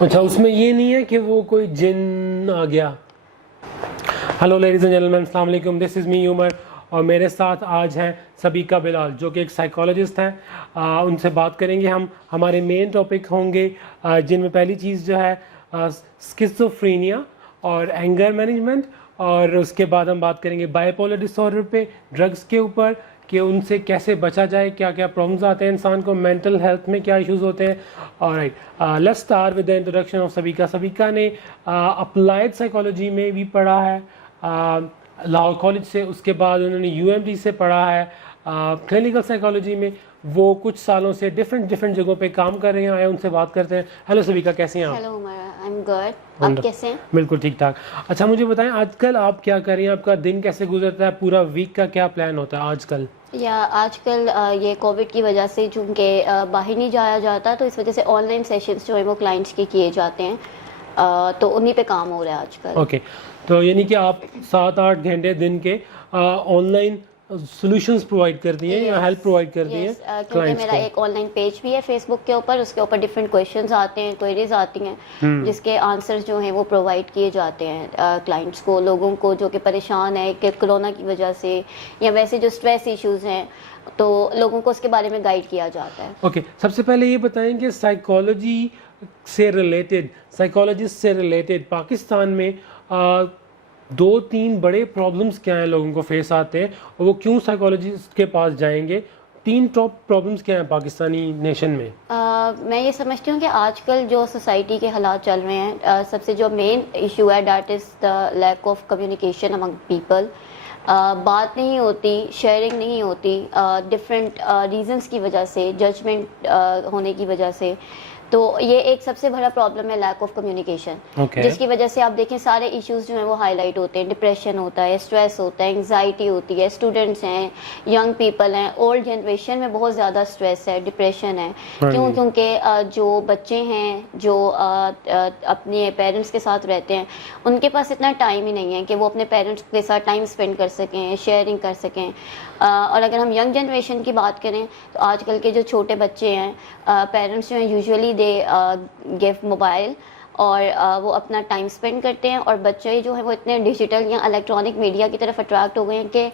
اچھا اس میں یہ نہیں ہے کہ وہ کوئی جن آ گیا؟ ہیلو لیڈیز اینڈ جینٹلمین، السلام علیکم، دس از می عمر، اور میرے ساتھ آج ہیں سبیکہ بلال جو کہ ایک سائیکالوجسٹ ہیں. ان سے بات کریں گے ہم. ہمارے مین ٹاپک ہوں گے جن میں پہلی چیز جو ہے اسکیزوفرینیا اور اینگر مینجمنٹ، اور اس کے بعد ہم بات کریں گے بائی پولر ڈس آرڈر پہ، ڈرگس کے اوپر کہ ان سے کیسے بچا جائے، کیا کیا پرابلمس آتے ہیں انسان کو، مینٹل ہیلتھ میں کیا ایشوز ہوتے ہیں. Alright, let's start with the introduction of Sabika. Sabika نے اپلائڈ سائیکالوجی میں بھی پڑھا ہے لاہور کالج سے، اس کے بعد انہوں نے UMT سے پڑھا ہے کلینکل سائیکالوجی میں. وہ کچھ سالوں سے ڈفرینٹ جگہوں پہ کام کر رہے ہیں. ان سے بات کرتے ہیں. ہیلو سبیکہ، کیسے ہیں آپ؟ Hello Umar, I am good. آپ کیسے ہیں؟ بالکل ٹھیک ٹھاک. اچھا مجھے بتائیں آج کل آپ کیا کر رہی ہیں، آپ کا دن کیسے گزرتا ہے، پورا ویک کا کیا پلان ہوتا ہے آج کل؟ آج کل یہ کووڈ کی وجہ سے چونکہ باہر نہیں جایا جاتا، تو اس وجہ سے آن لائن سیشنز جو ہیں وہ کلائنٹس کے کیے جاتے ہیں، تو انہی پہ کام ہو رہا ہے آج کل. اوکے، تو یعنی کہ آپ 7-8 گھنٹے دن کے آن لائن سولوشنز پرووائڈ کرتی ہیں یا ہیلپ پرووائڈ کرتی ہیں کیونکہ میرا ایک آن لائن پیج بھی ہے فیس بک کے اوپر، اس کے اوپر ڈفرینٹ کویشچنز آتے ہیں، کوئریز آتی ہیں جس کے آنسرز جو ہیں وہ پرووائڈ کیے جاتے ہیں کلائنٹس کو، لوگوں کو جو کہ پریشان ہے کہ کرونا کی وجہ سے یا ویسے جو اسٹریس ایشوز ہیں، تو لوگوں کو اس کے بارے میں گائیڈ کیا جاتا ہے. اوکے، سب سے پہلے یہ بتائیں کہ سائیکالوجسٹ سے ریلیٹڈ پاکستان میں 2-3 بڑے پرابلمس کیا ہیں لوگوں کو فیس آتے ہیں، اور وہ کیوں سائیکالوجسٹ کے پاس جائیں گے؟ 3 ٹاپ پرابلمس کیا ہیں پاکستانی نیشن میں؟ میں یہ سمجھتی ہوں کہ آج کل جو سوسائٹی کے حالات چل رہے ہیں، سب سے جو مین ایشو ہے that is the lack of communication among people. بات نہیں ہوتی، شیئرنگ نہیں ہوتی، ڈفرینٹ ریزنس کی وجہ سے، ججمنٹ ہونے کی وجہ سے. تو یہ ایک سب سے بڑا پرابلم ہے، لیک آف کمیونیکیشن، جس کی وجہ سے آپ دیکھیں سارے ایشوز جو ہیں وہ ہائی لائٹ ہوتے ہیں. ڈپریشن ہوتا ہے، اسٹریس ہوتا ہے، انگزائٹی ہوتی ہے، اسٹوڈنٹس ہیں، ینگ پیپل ہیں، اولڈ جنریشن میں بہت زیادہ اسٹریس ہے، ڈپریشن ہے. کیونکہ جو بچے ہیں جو اپنے پیرنٹس کے ساتھ رہتے ہیں، ان کے پاس اتنا ٹائم ہی نہیں ہے کہ وہ اپنے پیرنٹس کے ساتھ ٹائم اسپینڈ کر سکیں، شیئرنگ کر سکیں. اور اگر ہم ینگ جنریشن کی بات کریں تو آج کل کے جو چھوٹے بچے ہیں، پیرنٹس جو ہیں یوزولی دے گیو موبائل، اور وہ اپنا ٹائم اسپینڈ کرتے ہیں، اور بچے جو ہیں وہ اتنے ڈیجیٹل یا الیکٹرانک میڈیا کی طرف اٹریکٹ ہو گئے ہیں کہ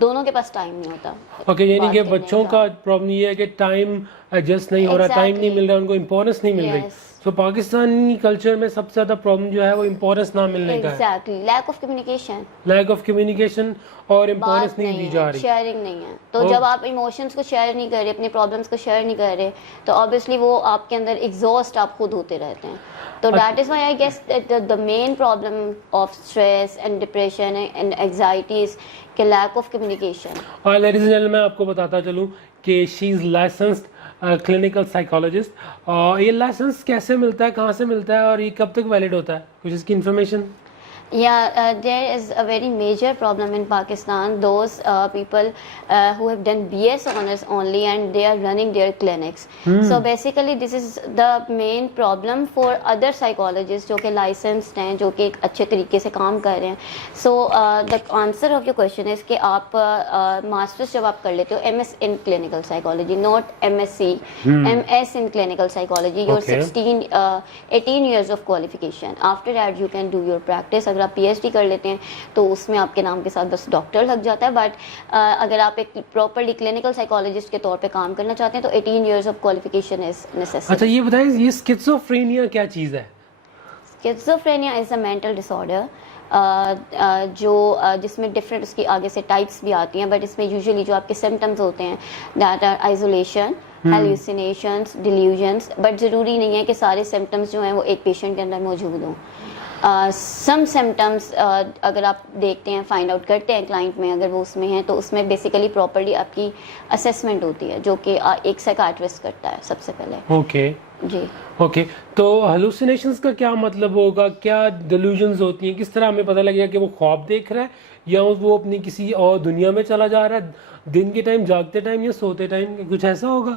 دونوں کے پاس ٹائم نہیں ہوتا. اوکے، یعنی کہ بچوں کا پرابلم یہ ہے کہ ٹائم ایڈجسٹ نہیں ہو رہا، ٹائم نہیں مل رہا، ان کو امپورٹنس نہیں مل رہی. سو پاکستانی کلچر میں سب سے زیادہ پرابلم جو ہے وہ امپورٹنس نہ ملنے کا ہے. Exactly, leak of communication, leak of communication اور امپورٹنس نہیں دی جا رہی، شیئرنگ نہیں ہے. تو جب آپ ایموشنس کو شیئر نہیں کر رہے، اپنی پرابلمس کو شیئر نہیں کر رہے، تو آبویسلی وہ آپ کے اندر ایگزاسٹ آپ خود ہوتے رہتے ہیں. تو that is why I guess the main problem of stress and depression and anxiety is کہ لیک آف کمیونیکیشن. اور لیڈیز اینڈ جینٹلمین، میں آپ کو بتاتا چلوں کہ she is licensed clinical psychologist. یہ لائسنس کیسے ملتا ہے، کہاں سے ملتا ہے، اور یہ کب تک ویلڈ ہوتا ہے؟ کچھ اس کی information? There is a very major problem in Pakistan. Those people who have done BS honors only and they are running their clinics. So basically this is the main problem for other psychologists جو کہ licensed ہیں، جو کہ ایک اچھے طریقے سے کام کر رہے ہیں. So the answer of your question is کہ آپ ماسٹرس جب آپ کر لیتے ہو MS in clinical psychology, not MSc, MS in clinical psychology, your 18 years of qualification. After that you can do your practice. اگر آپ PhD کر لیتے ہیں تو اس میں آپ کے نام کے ساتھ بس ڈاکٹر لگ جاتا ہے. بٹ اگر آپ ایک پراپرلی کلینکل سائیکالوجسٹ کے طور پہ کام کرنا چاہتے ہیں تو 18 years of qualification is necessary. اچھا یہ بتائیں، یہ اسکیزوفرینیا کیا چیز ہے؟ Schizophrenia is a mental disorder جس میں ڈفرینٹ اس کی آگے سے ٹائپس بھی آتی ہیں، بٹ اس میں یوزلی جو آپ کے سمٹمز ہوتے ہیں that are isolation, hallucinations, delusions. But ضروری نہیں ہے کہ سارے سمٹمز جو ہیں وہ ایک پیشنٹ کے اندر موجود ہوں. سم سمٹمس اگر آپ دیکھتے ہیں، فائنڈ آؤٹ کرتے ہیں کلائنٹ میں، اگر وہ اس میں ہیں تو اس میں بیسیکلی پراپرلی آپ کی اسیسمنٹ ہوتی ہے جو کہ ایک سائیکاٹرسٹ کرتا ہے سب سے پہلے. اوکے جی اوکے. تو ہیلوسینیشنز کا کیا مطلب ہوگا، کیا ڈیلیوژنز ہوتی ہیں، کس طرح ہمیں پتہ لگے گا کہ وہ خواب دیکھ رہا ہے یا وہ اپنی کسی اور دنیا میں چلا جا رہا ہے، دن کے ٹائم، جاگتے ٹائم یا سوتے ٹائم، کچھ ایسا ہوگا؟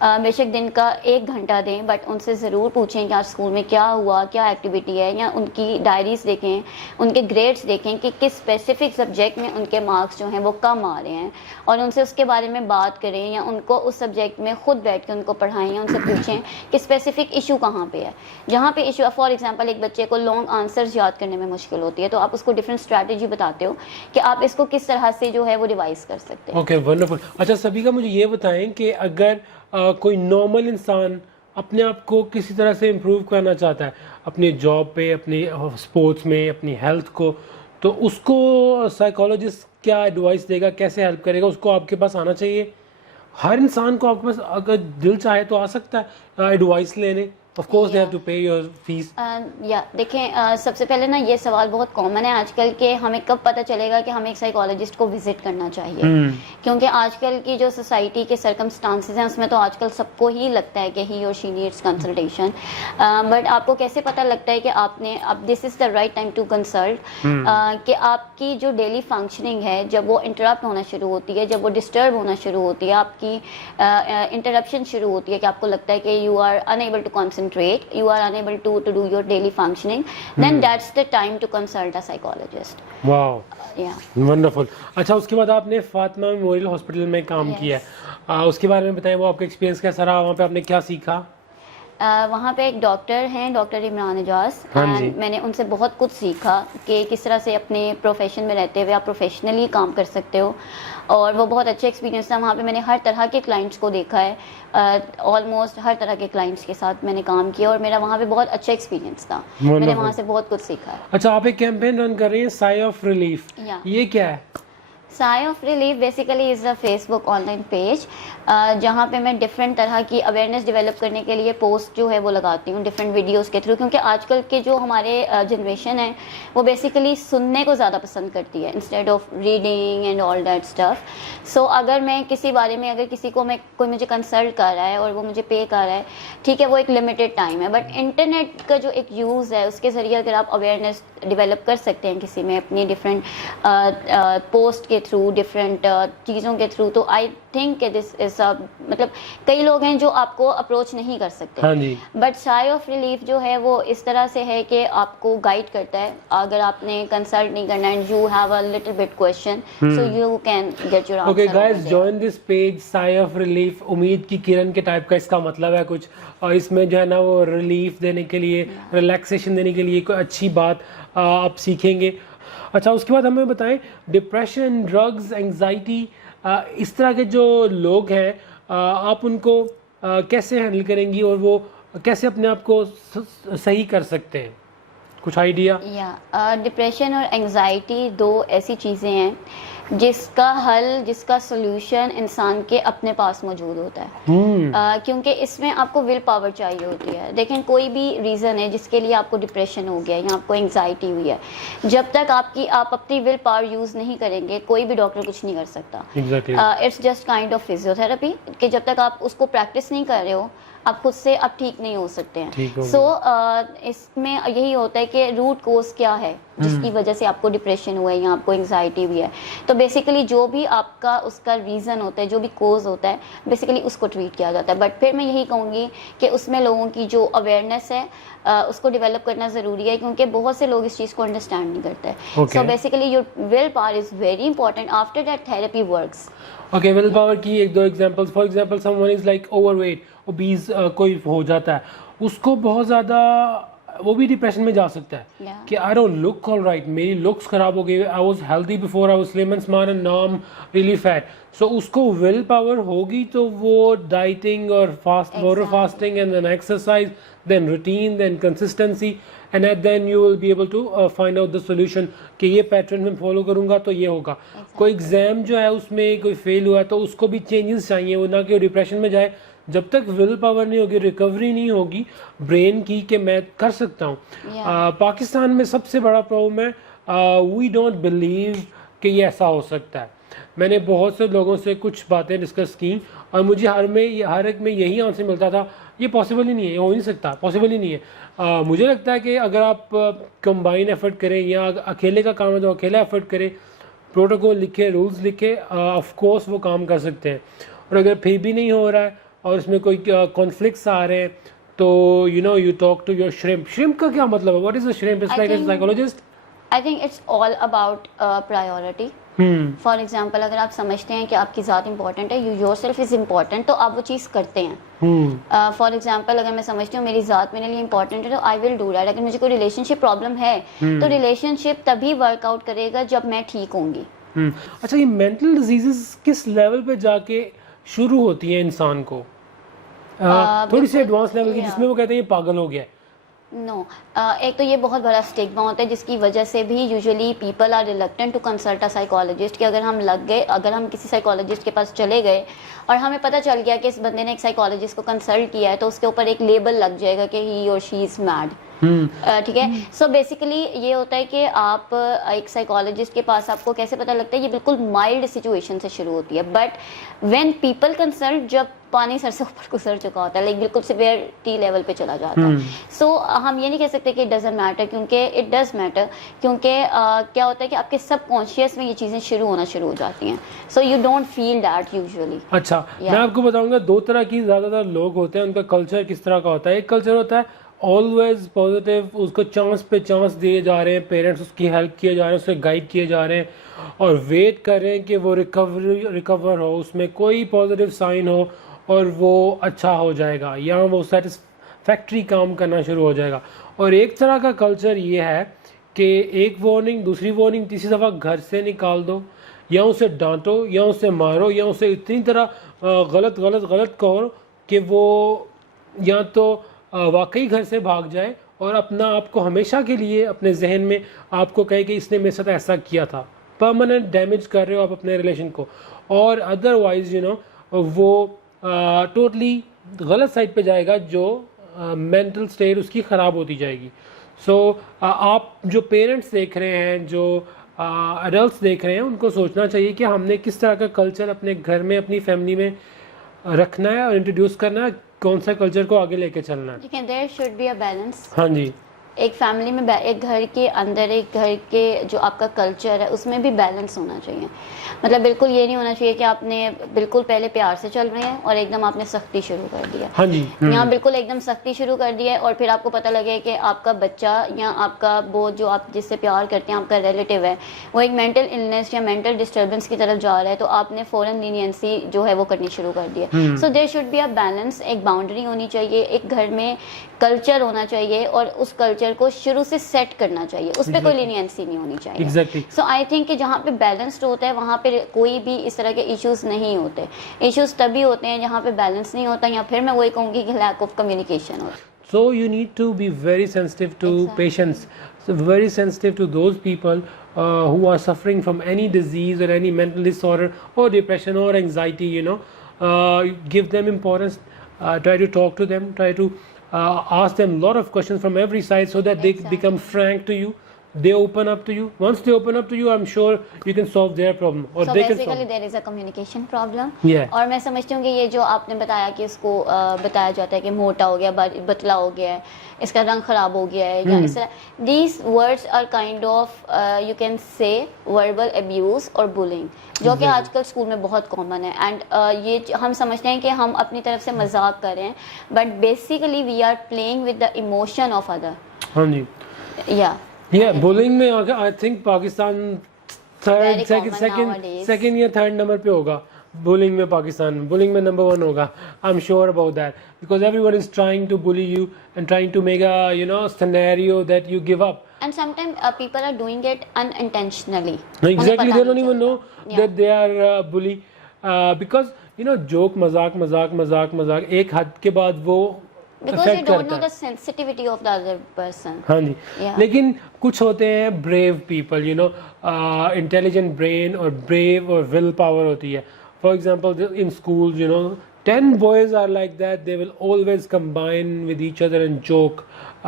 بے شک دن کا 1 گھنٹہ دیں، بٹ ان سے ضرور پوچھیں کہ آج اسکول میں کیا ہوا، کیا ایکٹیویٹی ہے، یا ان کی ڈائریز دیکھیں، ان کے گریڈس دیکھیں کہ کس اسپیسیفک سبجیکٹ میں ان کے مارکس جو ہیں وہ کم آ رہے ہیں، اور ان سے اس کے بارے میں بات کریں، یا ان کو اس سبجیکٹ میں خود بیٹھ کے ان کو پڑھائیں، یا ان سے پوچھیں کہ اسپیسیفک ایشو کہاں پہ ہے. جہاں پہ ایشو، فار ایگزامپل ایک بچے کو لانگ آنسرز یاد کرنے میں مشکل ہوتی ہے، تو آپ اس کو ڈفرینٹ اسٹریٹجی بتاتے ہو کہ آپ اس کو کس طرح سے جو ہے وہ ریوائز کر سکتے ہیں. Okay wonderful. اچھا سبیکا مجھے یہ بتائیں کہ اگر کوئی نارمل انسان اپنے آپ کو کسی طرح سے امپروو کرنا چاہتا ہے اپنی جاب پہ، اپنی اسپورٹس میں، اپنی ہیلتھ کو، تو اس کو سائیکالوجسٹ کیا ایڈوائس دے گا، کیسے ہیلپ کرے گا؟ اس کو آپ کے پاس آنا چاہیے؟ ہر انسان کو آپ کے پاس اگر دل چاہے تو آ سکتا ہے ایڈوائس لینے؟ Of course they have to pay your fees. یا دیکھیں، سب سے پہلے نا یہ سوال بہت کامن ہے آج کل کہ ہمیں کب پتہ چلے گا کہ ہمیں ایک سائیکالوجسٹ کو وزٹ کرنا چاہیے، کیونکہ آج کل کی جو سوسائٹی کے سرکمسٹانسز ہیں اس میں تو آج کل سب کو ہی لگتا ہے کہ ہی اور شی نیڈس کنسلٹیشن، بٹ آپ کو کیسے پتہ لگتا ہے کہ آپ نے اب this is the right time to consult, کہ آپ کی جو ڈیلی فنکشننگ ہے جب وہ انٹرپٹ ہونا شروع ہوتی ہے، جب وہ ڈسٹرب ہونا شروع ہوتی ہے، آپ کی انٹرپشن شروع ہوتی ہے کہ آپ کو لگتا ہے کہ you are unable to concentrate, you are unable to do your daily functioning, then that's the time to consult a psychologist. Wow Yeah. Wonderful. اچھا اس کے بعد آپ نے فاطمہ میموریل ہاسپٹل میں کام کیا ہے، اس کے بارے میں بتائیں، وہ آپ کا ایکسپیرینس کیسا رہا؟ وہاں پہ آپ نے کیا سیکھا؟ وہاں پہ ایک ڈاکٹر ہیں، ڈاکٹر عمران اعجاز، ہاں جی. میں نے ان سے بہت کچھ سیکھا کہ کس طرح سے اپنے پروفیشن میں رہتے ہوئے آپ پروفیشنلی کام کر سکتے ہو، اور وہ بہت اچھا ایکسپیرینس تھا. وہاں پہ میں نے ہر طرح کے کلائنٹس کو دیکھا ہے، آلموسٹ ہر طرح کے کلائنٹس کے ساتھ میں نے کام کیا، اور میرا وہاں پہ بہت اچھا ایکسپیرینس تھا. میں نے وہاں سے بہت کچھ سیکھا ہے. اچھا آپ ایک کیمپین رن کر رہی ہیں سائے آف ریلیف، یہ کیا ہے؟ Sigh of relief basically is a Facebook online page, جہاں پہ میں ڈفرینٹ طرح کی اویئرنیس ڈیولپ کرنے کے لیے پوسٹ جو ہے وہ لگاتی ہوں ڈفرینٹ ویڈیوز کے تھرو، کیونکہ آج کل کے جو ہمارے جنریشن ہے وہ بیسیکلی سننے کو زیادہ پسند کرتی ہے instead of reading and all that stuff. So اگر میں کسی بارے میں، اگر کسی کو کوئی مجھے کنسلٹ کر رہا ہے اور وہ مجھے پے کر رہا ہے، ٹھیک ہے وہ ایک لمیٹیڈ ٹائم ہے، بٹ انٹرنیٹ کا جو ایک یوز ہے اس کے ذریعے اگر آپ اویئرنیس ڈیولپ کر سکتے ہیں کسی میں اپنی ڈفرینٹ پوسٹ کے تھرو، ڈفرینٹ چیزوں کے تھرو، تو آئی تھنک کہ دس از مطلب کئی لوگ ہیں جو آپ کو اپروچ نہیں کر سکتے، ہاں جی. بٹ سائے آف ریلیف جو ہے وہ اس طرح سے ہے کہ آپ کو گائیڈ کرتا ہے. اگر آپ نے کنسلٹ نہیں کرنا and you have a little bit question, so you can get your answer. Okay guys join this page sigh of relief. امید کی کرن کے ٹائپ کا اس کا مطلب ہے کچھ، اور اس میں جو ہے نا وہ ریلیف دینے کے لیے، ریلیکسیشن دینے کے لیے کوئی اچھی بات آپ سیکھیں گے. اچھا اس کے بعد ہمیں بتائیں ڈپریشن، ڈرگز، اینگزائٹی، اس طرح کے جو لوگ ہیں آپ ان کو کیسے ہینڈل کریں گی، اور وہ کیسے اپنے آپ کو صحیح کر سکتے ہیں؟ کچھ آئیڈیا؟ ڈپریشن اور انگزائٹی دو ایسی چیزیں ہیں جس کا حل، جس کا سولوشن انسان کے اپنے پاس موجود ہوتا ہے، کیونکہ اس میں آپ کو ول پاور چاہیے ہوتی ہے. دیکھیں کوئی بھی ریزن ہے جس کے لیے آپ کو ڈپریشن ہو گیا یا آپ کو انگزائٹی ہوئی ہے، جب تک آپ اپنی ول پاور یوز نہیں کریں گے کوئی بھی ڈاکٹر کچھ نہیں کر سکتا. It's just kind of physiotherapy, کہ جب تک آپ اس کو پریکٹس نہیں کر رہے ہو آپ خود سے اب ٹھیک نہیں ہو سکتے ہیں. سو اس میں یہی ہوتا ہے کہ روٹ کوز کیا ہے جس کی وجہ سے آپ کو ڈپریشن ہوا ہے یا آپ کو انگزائٹی ہوئی ہے. تو بیسیکلی جو بھی آپ کا اس کا ریزن ہوتا ہے، جو بھی کوز ہوتا ہے، بیسیکلی اس کو ٹریٹ کیا جاتا ہے. بٹ پھر میں یہی کہوں گی کہ اس میں لوگوں کی جو اویئرنیس ہے اس کو ڈیولپ کرنا ضروری ہے، کیونکہ بہت سے لوگ اس چیز کو انڈرسٹینڈ نہیں کرتے. So basically your will power is very important. After that therapy works. Okay will power کی ایک دو examples. For example someone is like overweight, obese کوئی ہو جاتا ہے، اس کو بہت زیادہ وہ بھی ڈپریشن میں جا سکتا ہے کہ I don't look all right, میری لکس خراب ہو گئی، I was healthy before, I was slim and smart and now I am really fat. So اس کو ول پاور ہوگی تو وہ ڈائٹنگ اور water fasting and then exercise, then routine, then consistency, and at then you will be able to find out the solution کہ یہ pattern میں follow کروں گا تو یہ ہوگا. کوئی ایگزام جو ہے اس میں کوئی فیل ہوا ہے تو اس کو بھی چینجز چاہیے، وہ نہ کہ وہ ڈپریشن میں جائے. جب تک ول پاور نہیں ہوگی، ریکوری نہیں ہوگی برین کی کہ میں کر سکتا ہوں. پاکستان میں سب سے بڑا پرابلم ہے وی ڈونٹ بلیو کہ یہ ایسا ہو سکتا ہے. میں نے بہت سے لوگوں سے کچھ باتیں ڈسکس کی اور مجھے ہر ایک میں یہی آنسر ملتا تھا، یہ پاسبل ہی نہیں ہے، یہ ہو نہیں سکتا، پاسبل ہی نہیں ہے. مجھے لگتا ہے کہ اگر آپ کمبائن ایفرٹ کریں یا اکیلے کا کام ہے تو اکیلا ایفرٹ کریں، پروٹوکول لکھے، رولز لکھے، آف کورس وہ کام کر سکتے ہیں. اور اگر پھر بھی نہیں ہو رہا ہے اور اس میں کوئی کانفلکٹس آ رہے ہیں تو you know you talk to your shrink. Shrink کا کیا مطلب ہے؟ What is a shrink? It's like a psychologist. I think it's all about priority. For example اگر آپ سمجھتے ہیں کہ آپ کی ذات امپورٹنٹ ہے, you your self is important, تو آپ وہ چیز کرتے ہیں. فار ایگزامپل اگر میں سمجھتی ہوں میری ذات میرے لیے امپورٹنٹ ہے تو آئی ول ڈو دیٹ. اگر مجھے کوئی ریلیشن شپ پرابلم ہے تو ریلیشن شپ تبھی ورک آؤٹ کرے گا جب میں ٹھیک ہوں گی. اچھا, یہ مینٹل ڈیزیزز کس لیول پہ جا کے شروع ہوتی ہیں انسان کو؟ تھوڑی سی ایڈوانس لیول کی جس میں وہ کہتے ہیں یہ پاگل ہو گیا ہے. نو, ایک تو یہ بہت بڑا اسٹگما ہوتا ہے جس کی وجہ سے بھی usually people are reluctant to consult a psychologist. کہ اگر ہم لگ گئے, اگر ہم کسی سائیکالوجسٹ کے پاس چلے گئے اور ہمیں پتہ چل گیا کہ اس بندے نے ایک سائیکالوجسٹ کو کنسلٹ کیا ہے تو اس کے اوپر ایک لیبل لگ جائے گا کہ ہی اور شی از میڈ. ٹھیک ہے. سو بیسیکلی یہ ہوتا ہے کہ آپ ایک سائیکالوجسٹ کے پاس آپ کو کیسے پتہ لگتا ہے؟ یہ بالکل مائلڈ سچویشن سے شروع ہوتی ہے, بٹ وین پیپل کنسلٹ جب پانی سر سے اوپر گزر چکا ہوتا ہے, لائک بالکل سیویئرٹی لیول پہ چلا جاتا ہے. سو ہم یہ نہیں کہہ سکتے کہ اٹ ڈزنٹ میٹر, کیونکہ اٹ ڈز میٹر, کیونکہ کیا ہوتا ہے کہ آپ کے سب کانشیس میں یہ چیزیں شروع ہونا شروع ہو جاتی ہیں. So you don't feel that usually. اچھا, میں آپ کو بتاؤں گا دو طرح کی زیادہ تر لوگ ہوتے ہیں, ان کا کلچر کس طرح کا ہوتا ہے. ایک کلچر ہوتا ہے آلویز پازیٹیو, اس کو چانس پہ چانس دیے جا رہے ہیں, پیرنٹس اس کی ہیلپ کیے جا رہے ہیں, اسے گائیڈ کیے جا رہے ہیں اور ویٹ کر رہے ہیں کہ وہ ریکور ہو, اس میں کوئی پازیٹیو سائن ہو اور وہ اچھا ہو جائے گا یا وہ سیٹسفیکٹری کام کرنا شروع ہو جائے گا. اور ایک طرح کا کلچر یہ ہے کہ ایک وارننگ, دوسری وارننگ, تیسری دفعہ گھر سے نکال دو یا اسے ڈانٹو یا اسے مارو یا اسے اتنی طرح غلط کہو کہ وہ یا تو واقعی گھر سے بھاگ جائے اور اپنا آپ کو ہمیشہ کے لیے اپنے ذہن میں آپ کو کہے کہ اس نے میرے ساتھ ایسا کیا تھا. پرماننٹ ڈیمیج کر رہے ہو آپ اپنے ریلیشن کو. اور ادروائز یو نو وہ ٹوٹلی غلط سائڈ پہ جائے گا, جو مینٹل اسٹیٹ اس کی خراب ہوتی جائے گی. سو آپ جو پیرنٹس دیکھ رہے ہیں, جو ایڈلٹس دیکھ رہے ہیں, ان کو سوچنا چاہیے کہ ہم نے کس طرح کا کلچر اپنے گھر میں اپنی فیملی میں رکھنا ہے اور انٹروڈیوس کرنا ہے, کون سا کلچر کو آگے لے کے چلنا ہے. لیکن there should be a balance. ہاں جی, ایک فیملی میں, ایک گھر کے اندر, ایک گھر کے جو آپ کا کلچر ہے اس میں بھی بیلنس ہونا چاہیے. مطلب بالکل یہ نہیں ہونا چاہیے کہ آپ نے بالکل پہلے پیار سے چل رہے ہیں اور ایک دم آپ نے سختی شروع کر دیا. ہاں جی, یہاں بالکل ایک دم سختی شروع کر دی ہے اور پھر آپ کو پتہ لگے کہ آپ کا بچہ یا آپ کا وہ جو آپ جس سے پیار کرتے ہیں, آپ کا ریلیٹیو ہے, وہ ایک مینٹل النیس یا مینٹل ڈسٹربنس کی طرف جا رہا ہے, تو آپ نے فوراً لینینسی جو ہے وہ کرنی شروع کر دی ہے. So there should be a balance. ایک باؤنڈری ہونی چاہیے, ایک گھر میں کلچر ہونا چاہیے اور اس کلچر کو شروع سے سیٹ کرنا چاہیے, اس پہ کوئی لینینسی نہیں ہونی چاہیے. سو آئی تھنک کہ جہاں پہ بیلنسڈ ہوتا ہے وہاں پہ کوئی بھی اس طرح کے ایشوز نہیں ہوتے. ایشوز تبھی ہوتے ہیں جہاں پہ بیلنس نہیں ہوتا, یا پھر میں وہی کہوں گی کہ لیک آف کمیونیکیشن ہوتا. So you need to be very sensitive to patients, so very sensitive to those people who are suffering from any disease or any mental disorder or depression or anxiety, you know. Give them importance, try to talk to them, try to ask them a lot of questions from every side so that they become frank to you. They open up to you. Once they open up to you, I'm sure you can solve their problem, or so they can basically solve. there is a communication problem. Yeah. اور میں سمجھتی ہوں کہ یہ جو آپ نے بتایا کہ اس کو بتایا جاتا ہے کہ موٹا ہو گیا, بتلا ہو گیا ہے, اس کا رنگ خراب ہو گیا ہے, یا اس طرح, these words are kind of you can say verbal abuse or bullying, جو کہ آج کل اسکول میں بہت کامن ہے. اینڈ یہ ہم سمجھتے ہیں کہ ہم اپنی طرف سے مذاق کر رہے ہیں, but basically we are playing with the emotion of other. ہاں جی. بولنگ میں آئی تھنک پاکستان سیکنڈ یا تھرڈ نمبر پہ ہوگا. بولنگ میں پاکستان بولنگ میں نمبر 1 ہوگا. I am sure about that, because everyone is trying to bully you and trying to make a you know scenario that you give up. And sometimes people are doing it unintentionally. Exactly, they don't even know that they are bully, because you know joke مذاق ایک حد کے بعد وہ because you don't know the sensitivity of the other person. ہاں جی. لیکن کچھ ہوتے ہیں brave people, you know, intelligent brain اور brave اور will power ہوتی ہے. For example, in schools, you know, 10 boys are like that. They will always combine with each other and joke,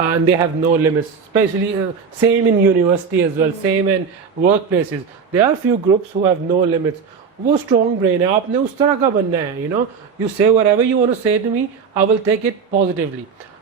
and they have no limits. Especially same in university as well, same in workplaces. There are few groups who have no limits. وہ strong brain ہے, آپ نے اس طرح کا بننا ہے. You know, you سے whatever you want to say to me, I will take it positively.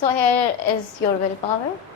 So here is your willpower.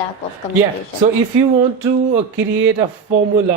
lack of Yeah. communication. So if you want to create a formula